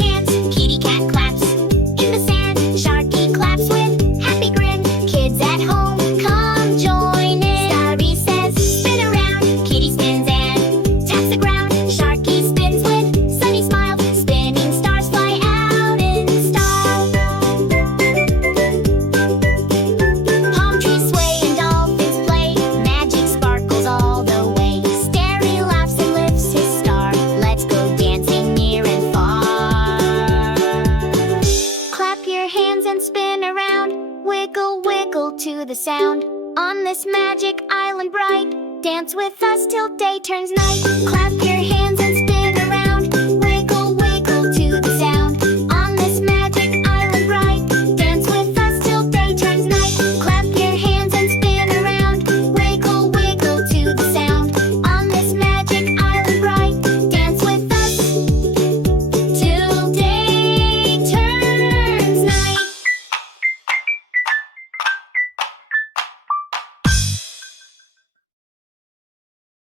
hands, kitty cat claps. In the sand, Sharky claps with happy grin. Kids at home, come join in. Stary says, spin around, kitty spins and taps the ground. Sharky spins with sunny smile. Spinning stars fly out in style. Palm trees sway and dolphins play. Magic sparkles all the way. Stary laughs and lifts his star. Let's go dancing near and far. Clap your hands and spin around. Wiggle, wiggle to the sound. On this magic island bright, dance with us till day turns night. Clap your